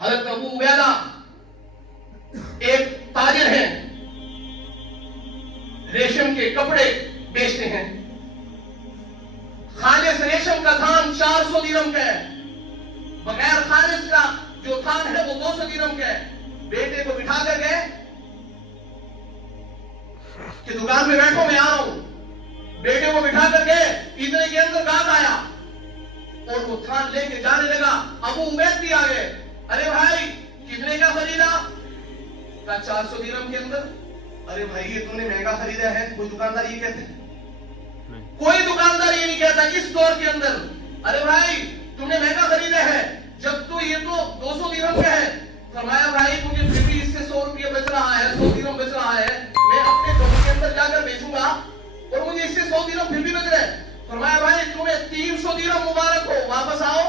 حضرت ابو عبیدہ ایک تاجر ہیں، ریشم کے کپڑے بیچتے ہیں، خالص ریشم کا تھان 400 درہم کا ہے، بغیر خالص کا جو تھان ہے وہ 200 درہم کا ہے۔ بیٹے کو بٹھا کر گئے کہ دکان میں بیٹھو میں آ رہا ہوں، بیٹے کو بٹھا کر گئے، اتنے کے اندر گاہک آیا اور وہ تھان لے کے جانے لگا۔ ابو عبید بھی آ گئے، ارے بھائی کتنے کا خریدا؟ کہا 400 درہم کے اندر۔ ارے بھائی یہ تم نے مہنگا خریدا ہے، کوئی دکاندار یہ کہتے ہیں؟ کوئی دکاندار یہ نہیں کہتا اس دور کے اندر ارے بھائی تم نے مہنگا خریدا ہے، جب تو یہ تو 200 درہم کا ہے۔ فرمایا بھائی مجھے پھر بھی اس سے 100 روپیہ بچ رہا ہے، 100 درہم بچ رہا ہے، میں اپنے دکان کے اندر جا کر بیچوں گا اور مجھے اس سے 100 درہم پھر بھی بچ رہے۔ فرمایا بھائی تمہیں 300 درہم مبارک ہو، واپس آؤ۔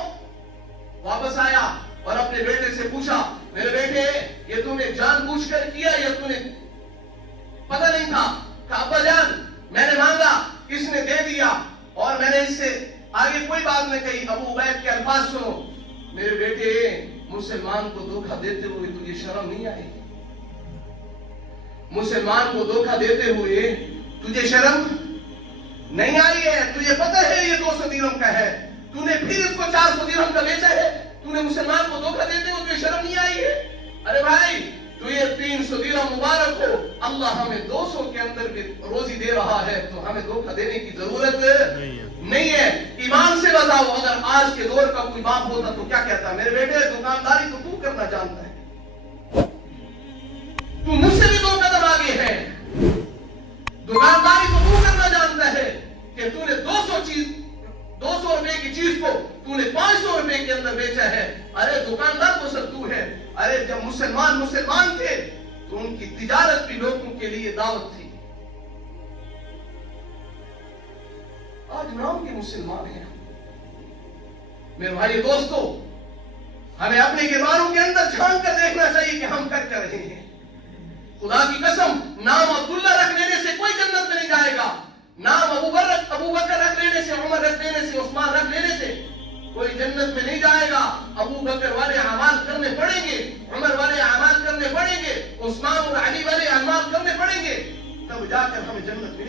واپس آیا اور اپنے بیٹے سے پوچھا میرے بیٹے یہ تم نے جان بوجھ کر کیا یا تم نے پتہ نہیں تھا؟ کہا ابا جان میں نے مانگا، اس نے دے دیا اور میں نے اس سے آگے کوئی بات نہیں کہی۔ ابو عبید کے الفاظ سنو، میرے بیٹے مسلمان کو دھوکہ دیتے ہوئے تجھے شرم نہیں آئی؟ مسلمان کو دھوکہ دیتے ہوئے تجھے شرم نہیں آئی ہے؟ تجھے پتہ ہے یہ 200 درہم کا ہے، تو نے پھر اس کو 400 درہم کا بیچا ہے، تو نے مسلمان کو دھوکہ دیتے ہوئے تجھے شرم نہیں آئی ہے؟ ارے بھائی تو یہ 300 درہم مبارک ہو، اللہ ہمیں 200 کے اندر بھی روزی دے رہا ہے تو ہمیں دھوکہ دینے کی ضرورت نہیں ہے۔ ایمان سے بتاؤ اگر آج کے دور کا کوئی باپ ہوتا تو کیا کہتا؟ میرے بیٹے دکانداری تو کرنا جانتا ہے، تو مجھ سے بھی 2 قدم آگے ہے، دکانداری تو کرنا جانتا ہے کہ تو نے 200 روپے کی چیز کو تو نے 500 روپے کے اندر بیچا ہے۔ ارے دکاندار تو سب تو ہے۔ ارے جب مسلمان تھے تو ان کی تجارت بھی لوگوں کے لیے دعوت تھی، آج نام کے مسلمان ہیں۔ میرے بھائی دوستو ہمیں اپنے کرداروں کے اندر جھانک کر دیکھنا چاہیے کہ ہم کر کیا رہے ہیں۔ خدا کی قسم نام عبداللہ رکھ لینے سے کوئی جنت میں نہیں جائے گا، نام ابو بکر رکھ لینے سے، عمر رکھ لینے سے، عثمان رکھ لینے سے کوئی جنت میں نہیں جائے گا۔ ابو بکر والے اعمال کرنے پڑیں گے، عمر والے اعمال کرنے پڑیں گے، عثمان اور علی والے اعمال کرنے پڑیں گے، تب جا کر ہمیں جنت ملے گی۔